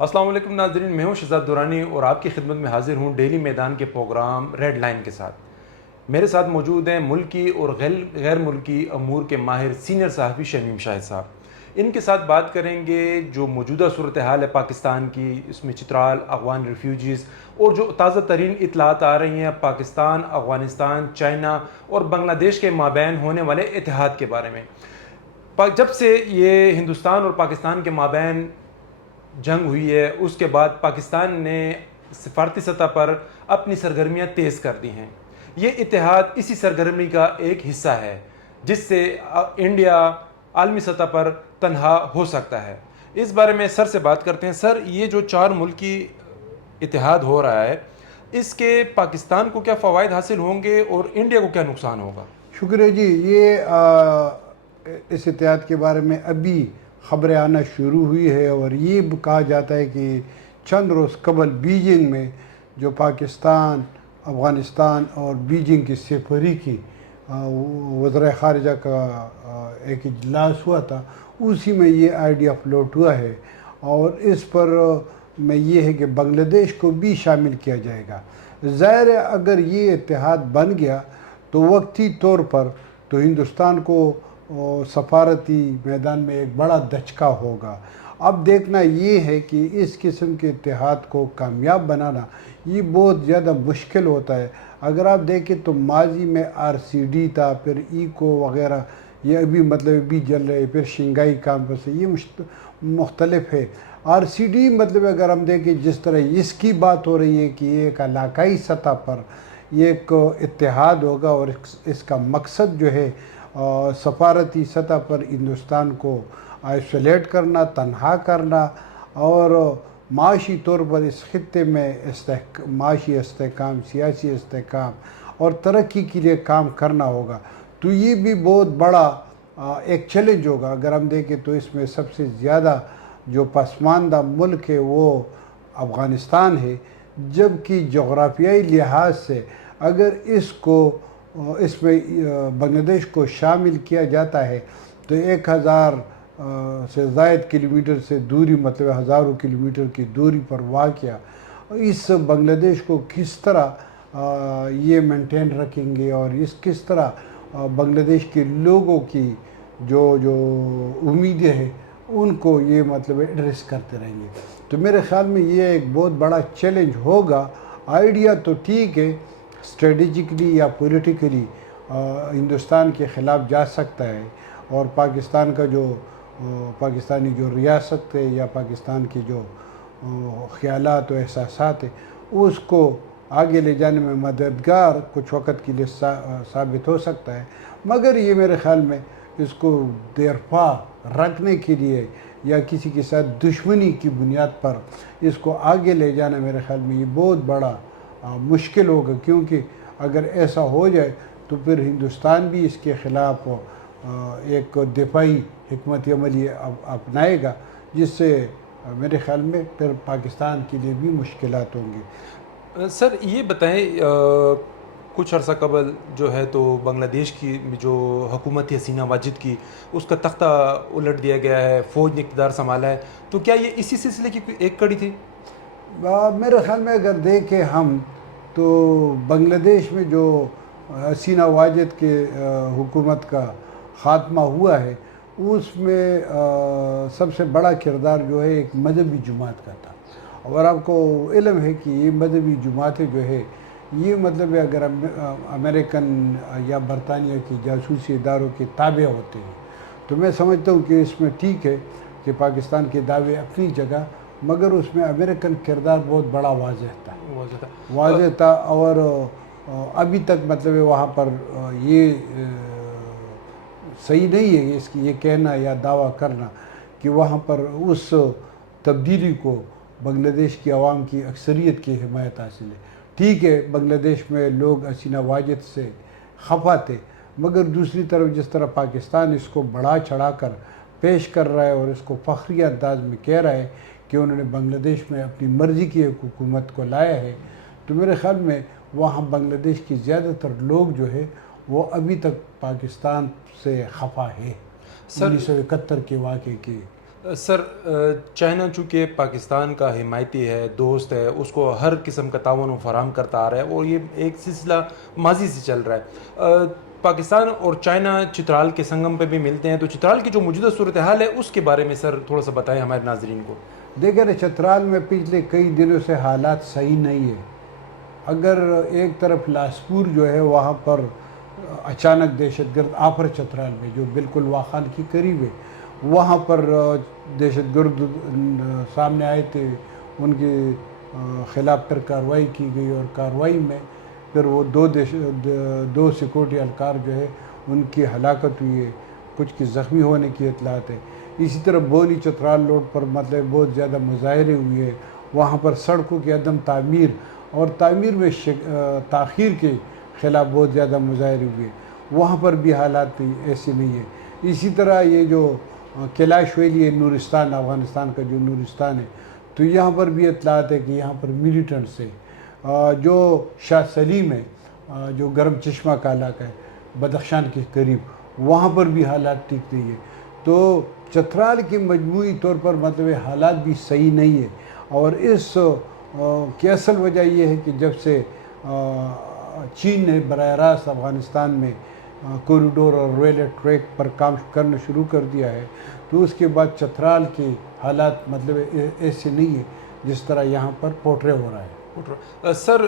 السلام علیکم ناظرین، میں ہوں شہزاد دورانی اور آپ کی خدمت میں حاضر ہوں ڈیلی میدان کے پروگرام ریڈ لائن کے ساتھ۔ میرے ساتھ موجود ہیں ملکی اور غیر ملکی امور کے ماہر سینئر صحافی شمیم شاہد صاحب۔ ان کے ساتھ بات کریں گے جو موجودہ صورتحال ہے پاکستان کی، اس میں چترال، افغان ریفیوجیز اور جو تازہ ترین اطلاعات آ رہی ہیں پاکستان، افغانستان، چائنا اور بنگلہ دیش کے مابین ہونے والے اتحاد کے بارے میں۔ جب سے یہ ہندوستان اور پاکستان کے مابین جنگ ہوئی ہے، اس کے بعد پاکستان نے سفارتی سطح پر اپنی سرگرمیاں تیز کر دی ہیں۔ یہ اتحاد اسی سرگرمی کا ایک حصہ ہے جس سے انڈیا عالمی سطح پر تنہا ہو سکتا ہے۔ اس بارے میں سر سے بات کرتے ہیں۔ سر، یہ جو 4 ملکی اتحاد ہو رہا ہے، اس کے پاکستان کو کیا فوائد حاصل ہوں گے اور انڈیا کو کیا نقصان ہوگا؟ شکریہ جی۔ یہ اس اتحاد کے بارے میں ابھی خبریں آنا شروع ہوئی ہے، اور یہ کہا جاتا ہے کہ چند روز قبل بیجنگ میں جو پاکستان، افغانستان اور بیجنگ کی سفری کی وزراء خارجہ کا ایک اجلاس ہوا تھا، اسی میں یہ آئیڈیا فلوٹ ہوا ہے، اور اس پر میں یہ ہے کہ بنگلہ دیش کو بھی شامل کیا جائے گا۔ ظاہر ہے اگر یہ اتحاد بن گیا تو وقتی طور پر تو ہندوستان کو سفارتی میدان میں ایک بڑا دھچکا ہوگا۔ اب دیکھنا یہ ہے کہ اس قسم کے اتحاد کو کامیاب بنانا یہ بہت زیادہ مشکل ہوتا ہے۔ اگر آپ دیکھیں تو ماضی میں RCD تھا، پھر ایکو وغیرہ، یہ ابھی جل رہے، پھر شنگھائی کانفرنس، یہ مختلف ہے۔ RCD اگر ہم دیکھیں جس طرح اس کی بات ہو رہی ہے کہ یہ ایک علاقائی سطح پر یہ ایک اتحاد ہوگا، اور اس کا مقصد جو ہے سفارتی سطح پر ہندوستان کو آئسولیٹ کرنا، تنہا کرنا، اور معاشی طور پر اس خطے میں معاشی استحکام، سیاسی استحکام اور ترقی کے لیے کام کرنا ہوگا۔ تو یہ بھی بہت بڑا ایک چیلنج ہوگا۔ اگر ہم دیکھیں تو اس میں سب سے زیادہ جو پسماندہ ملک ہے وہ افغانستان ہے، جبکہ جغرافیائی لحاظ سے اگر اس میں بنگلہ دیش کو شامل کیا جاتا ہے تو 1000 سے زائد کلومیٹر سے دوری، ہزاروں کلومیٹر کی دوری پر واقع اس بنگلہ دیش کو کس طرح یہ مینٹین رکھیں گے، اور کس طرح بنگلہ دیش کے لوگوں کی جو امیدیں ہیں ان کو یہ ایڈریس کرتے رہیں گے۔ تو میرے خیال میں یہ ایک بہت بڑا چیلنج ہوگا۔ آئیڈیا تو ٹھیک ہے، اسٹریٹجکلی یا پولیٹیکلی ہندوستان کے خلاف جا سکتا ہے، اور پاکستان کا پاکستانی جو ریاست ہے یا پاکستان کی جو خیالات و احساسات ہیں اس کو آگے لے جانے میں مددگار کچھ وقت کے لیے ثابت ہو سکتا ہے، مگر یہ میرے خیال میں اس کو دیرپا رکھنے کے لیے یا کسی کے ساتھ دشمنی کی بنیاد پر اس کو آگے لے جانا میرے خیال میں یہ بہت بڑا مشکل ہوگا، کیونکہ اگر ایسا ہو جائے تو پھر ہندوستان بھی اس کے خلاف ایک دفاعی حکمت عملی اپنائے گا، جس سے میرے خیال میں پھر پاکستان کے لیے بھی مشکلات ہوں گی۔ سر یہ بتائیں، کچھ عرصہ قبل جو ہے تو بنگلہ دیش کی جو حکومت ہے حسینہ واجد کی، اس کا تختہ الٹ دیا گیا ہے، فوج نے اقتدار سنبھالا ہے، تو کیا یہ اسی سلسلے کی ایک کڑی تھی؟ میرے خیال میں اگر دیکھیں ہم تو بنگلہ دیش میں جو حسینہ واجد کے حکومت کا خاتمہ ہوا ہے اس میں سب سے بڑا کردار جو ہے ایک مذہبی جماعت کا تھا، اور آپ کو علم ہے کہ یہ مذہبی جماعتیں جو ہے یہ اگر امریکن یا برطانیہ کی جاسوسی اداروں کے تابع ہوتے ہیں، تو میں سمجھتا ہوں کہ اس میں ٹھیک ہے کہ پاکستان کے دعوے اپنی جگہ، مگر اس میں امریکن کردار بہت بڑا واضح تھا، اور ابھی تک وہاں پر یہ صحیح نہیں ہے اس کی یہ کہنا یا دعویٰ کرنا کہ وہاں پر اس تبدیلی کو بنگلہ دیش کی عوام کی اکثریت کی حمایت حاصل ہے۔ ٹھیک ہے، بنگلہ دیش میں لوگ حسینہ واجد سے خفا تھے، مگر دوسری طرف جس طرح پاکستان اس کو بڑھا چڑھا کر پیش کر رہا ہے اور اس کو فخری انداز میں کہہ رہا ہے کہ انہوں نے بنگلہ دیش میں اپنی مرضی کی ایک حکومت کو لایا ہے، تو میرے خیال میں وہاں بنگلہ دیش کی زیادہ تر لوگ جو ہے وہ ابھی تک پاکستان سے خفا ہے 1971 کے واقعے کی۔ سر چائنا چونکہ پاکستان کا حمایتی ہے، دوست ہے، اس کو ہر قسم کا تعاون فراہم کرتا آ رہا ہے اور یہ ایک سلسلہ ماضی سے چل رہا ہے۔ پاکستان اور چائنا چترال کے سنگم پہ بھی ملتے ہیں، تو چترال کی جو موجودہ صورتحال ہے اس کے بارے میں سر تھوڑا سا بتائیں ہمارے ناظرین کو۔ دیکھیں چترال میں پچھلے کئی دنوں سے حالات صحیح نہیں ہے۔ اگر ایک طرف لاسپور جو ہے وہاں پر اچانک دہشت گرد آفر چترال میں جو بالکل واخان کی قریب ہے، وہاں پر دہشت گرد سامنے آئے تھے، ان کے خلاف پھر کارروائی کی گئی اور کارروائی میں پھر وہ دو سیکورٹی اہلکار جو ہے ان کی ہلاکت ہوئی ہے، کچھ کی زخمی ہونے کی اطلاعات ہے۔ اسی طرح بونی چترال روڈ پر مطلب بہت زیادہ مظاہرے ہوئے ہیں، وہاں پر سڑکوں کی عدم تعمیر اور تعمیر میں تاخیر کے خلاف بہت زیادہ مظاہرے ہوئے، وہاں پر بھی حالات ایسے نہیں ہیں۔ اسی طرح یہ جو کیلاش ویلی ہے، نورستان افغانستان کا جو نورستان ہے، تو یہاں پر بھی اطلاعات ہے کہ یہاں پر ملیٹنٹس ہے۔ جو شاہ سلیم ہے، جو گرم چشمہ کا علاقہ ہے بدخشان کے قریب، وہاں پر بھی حالات ٹھیک نہیں ہے۔ تو چترال کی مجموعی طور پر مطلب حالات بھی صحیح نہیں ہے، اور اس کی اصل وجہ یہ ہے کہ جب سے چین نے براہ راست افغانستان میں کوریڈور اور ریلوے ٹریک پر کام کرنا شروع کر دیا ہے، تو اس کے بعد چترال کے حالات مطلب ایسے نہیں ہے جس طرح یہاں پر پورٹرے ہو رہا ہے۔ سر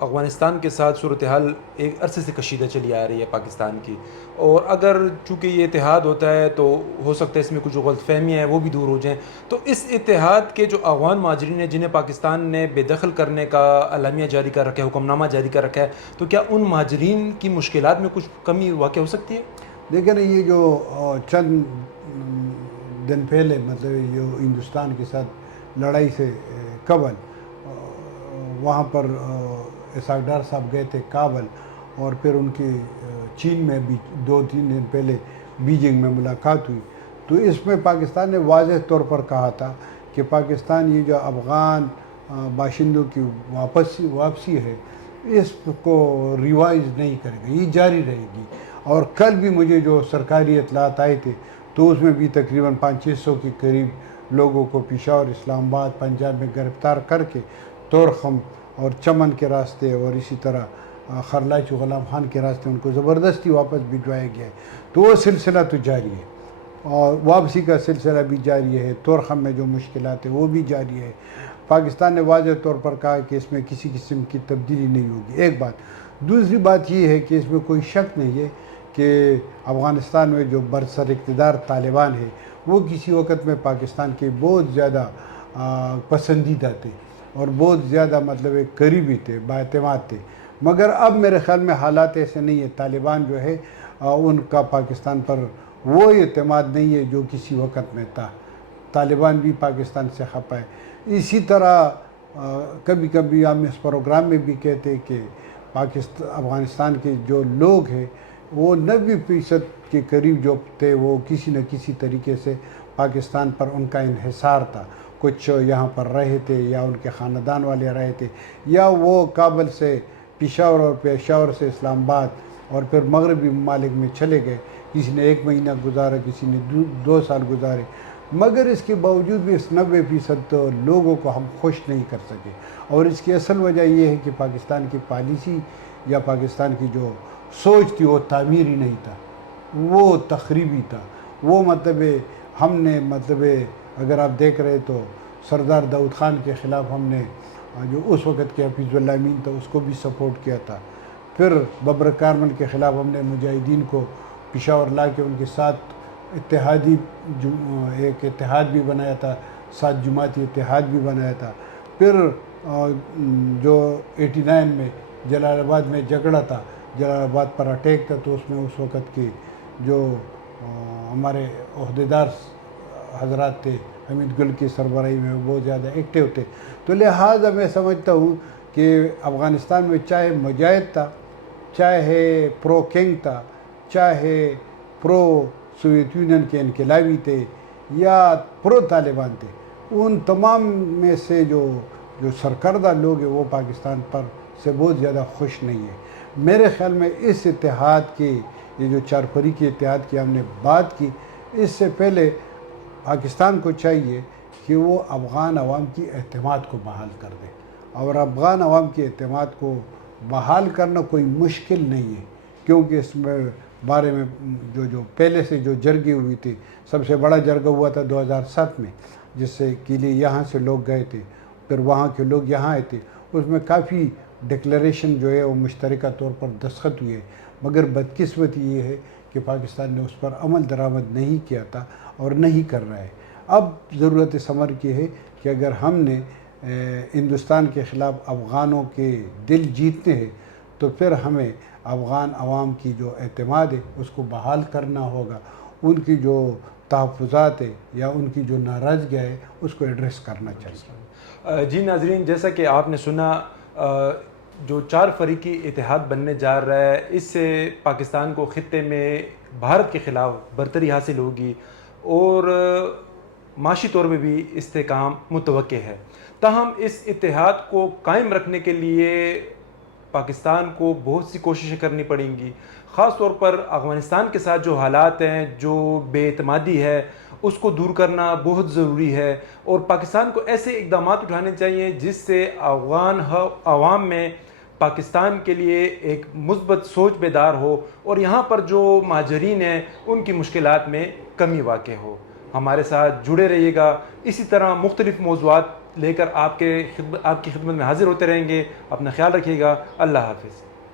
افغانستان کے ساتھ صورتحال ایک عرصے سے کشیدہ چلی آ رہی ہے پاکستان کی، اور اگر چونکہ یہ اتحاد ہوتا ہے تو ہو سکتا ہے اس میں کچھ جو غلط فہمیاں ہیں وہ بھی دور ہو جائیں، تو اس اتحاد کے جو افغان مہاجرین ہیں جنہیں پاکستان نے بے دخل کرنے کا اعلامیہ جاری کر رکھا ہے، حکم نامہ جاری کر رکھا ہے، تو کیا ان مہاجرین کی مشکلات میں کچھ کمی واقع ہو سکتی ہے؟ دیکھیں نا، یہ جو چند دن پہلے مطلب جو ہندوستان کے ساتھ لڑائی سے قبل وہاں پر اسحاق ڈار صاحب گئے تھے کابل، اور پھر ان کی چین میں بھی 2-3 دن پہلے بیجنگ میں ملاقات ہوئی، تو اس میں پاکستان نے واضح طور پر کہا تھا کہ پاکستان یہ جو افغان باشندوں کی واپسی ہے اس کو ریوائز نہیں کرے گا، یہ جاری رہے گی۔ اور کل بھی مجھے جو سرکاری اطلاعات آئے تھے تو اس میں بھی تقریباً 500-600 کے قریب لوگوں کو پشاور، اسلام آباد، پنجاب میں گرفتار کر کے طورخم اور چمن کے راستے اور اسی طرح خرلاچ غلام خان کے راستے ان کو زبردستی واپس بھجوایا گیا ہے۔ تو وہ سلسلہ تو جاری ہے، اور واپسی کا سلسلہ بھی جاری ہے، طورخم میں جو مشکلات ہیں وہ بھی جاری ہے۔ پاکستان نے واضح طور پر کہا کہ اس میں کسی قسم کی تبدیلی نہیں ہوگی، ایک بات۔ دوسری بات یہ ہے کہ اس میں کوئی شک نہیں ہے کہ افغانستان میں جو برسر اقتدار طالبان ہے وہ کسی وقت میں پاکستان کے بہت زیادہ پسندیدہ تھے اور بہت زیادہ مطلب قریبی تھے، بااعتماد تھے، مگر اب میرے خیال میں حالات ایسے نہیں ہے۔ طالبان جو ہے ان کا پاکستان پر وہ اعتماد نہیں ہے جو کسی وقت میں تھا، طالبان بھی پاکستان سے خفا ہے۔ اسی طرح کبھی کبھی ہم اس پروگرام میں بھی کہتے کہ افغانستان کے جو لوگ ہیں وہ 90% کے قریب جو تھے وہ کسی نہ کسی طریقے سے پاکستان پر ان کا انحصار تھا، کچھ یہاں پر رہے تھے یا ان کے خاندان والے رہے تھے، یا وہ کابل سے پشاور اور پشاور سے اسلام آباد اور پھر مغربی ممالک میں چلے گئے، کسی نے 1 مہینہ گزارا، کسی نے 2 سال گزارے، مگر اس کے باوجود بھی اس 90% لوگوں کو ہم خوش نہیں کر سکے۔ اور اس کی اصل وجہ یہ ہے کہ پاکستان کی پالیسی یا پاکستان کی جو سوچ تھی وہ تعمیری نہیں تھا، وہ تخریبی تھا۔ وہ مطلب ہم نے اگر آپ دیکھ رہے تو سردار داؤد خان کے خلاف ہم نے جو اس وقت کے حفیظ اللہ امین تھا اس کو بھی سپورٹ کیا تھا، پھر ببر کارمل کے خلاف ہم نے مجاہدین کو پشاور لا کے ان کے ساتھ ایک اتحاد بھی بنایا تھا، 7 جماعتی اتحاد بھی بنایا تھا، پھر جو 89 میں جلال آباد میں جھگڑا تھا، جلال آباد پر اٹیک تھا، تو اس میں اس وقت کے جو ہمارے عہدیدار حضرات تھے حمید گل کی سربراہی میں وہ بہت زیادہ ایکٹیو تھے۔ تو لہٰذا میں سمجھتا ہوں کہ افغانستان میں چاہے مجاہد تھا، چاہے پرو کنگ تھا، چاہے پرو سوویت یونین کے انقلابی تھے یا پرو طالبان تھے، ان تمام میں سے جو سرکردہ لوگ ہیں وہ پاکستان پر سے بہت زیادہ خوش نہیں ہیں۔ میرے خیال میں اس اتحاد کے، یہ جو 4 فریقی اتحاد کی ہم نے بات کی، اس سے پہلے پاکستان کو چاہیے کہ وہ افغان عوام کی اعتماد کو بحال کر دے، اور افغان عوام کی اعتماد کو بحال کرنا کوئی مشکل نہیں ہے، کیونکہ اس میں بارے میں جو پہلے سے جو جرگے ہوئی تھی، سب سے بڑا جرگہ ہوا تھا 2007 میں، جس سے کے لیے یہاں سے لوگ گئے تھے، پھر وہاں کے لوگ یہاں آئے تھے، اس میں کافی ڈکلیریشن جو ہے وہ مشترکہ طور پر دستخط ہوئے، مگر بدقسمتی یہ ہے کہ پاکستان نے اس پر عمل درآمد نہیں کیا تھا اور نہیں کر رہا ہے۔ اب ضرورت ثمر کی ہے کہ اگر ہم نے ہندوستان کے خلاف افغانوں کے دل جیتنے ہیں تو پھر ہمیں افغان عوام کی جو اعتماد ہے اس کو بحال کرنا ہوگا، ان کی جو تحفظات ہے یا ان کی جو ناراضگیاں ہے اس کو ایڈریس کرنا چاہیے۔ جی ناظرین، جیسا کہ آپ نے سنا، جو 4 فریقی اتحاد بننے جا رہا ہے، اس سے پاکستان کو خطے میں بھارت کے خلاف برتری حاصل ہوگی اور معاشی طور پہ بھی استحکام متوقع ہے۔ تاہم اس اتحاد کو قائم رکھنے کے لیے پاکستان کو بہت سی کوششیں کرنی پڑیں گی، خاص طور پر افغانستان کے ساتھ جو حالات ہیں، جو بے اعتمادی ہے، اس کو دور کرنا بہت ضروری ہے، اور پاکستان کو ایسے اقدامات اٹھانے چاہیے جس سے افغان عوام میں پاکستان کے لیے ایک مثبت سوچ بیدار ہو اور یہاں پر جو مہاجرین ہیں ان کی مشکلات میں کمی واقع ہو۔ ہمارے ساتھ جڑے رہیے گا، اسی طرح مختلف موضوعات لے کر آپ کی خدمت میں حاضر ہوتے رہیں گے۔ اپنا خیال رکھیے گا۔ اللہ حافظ۔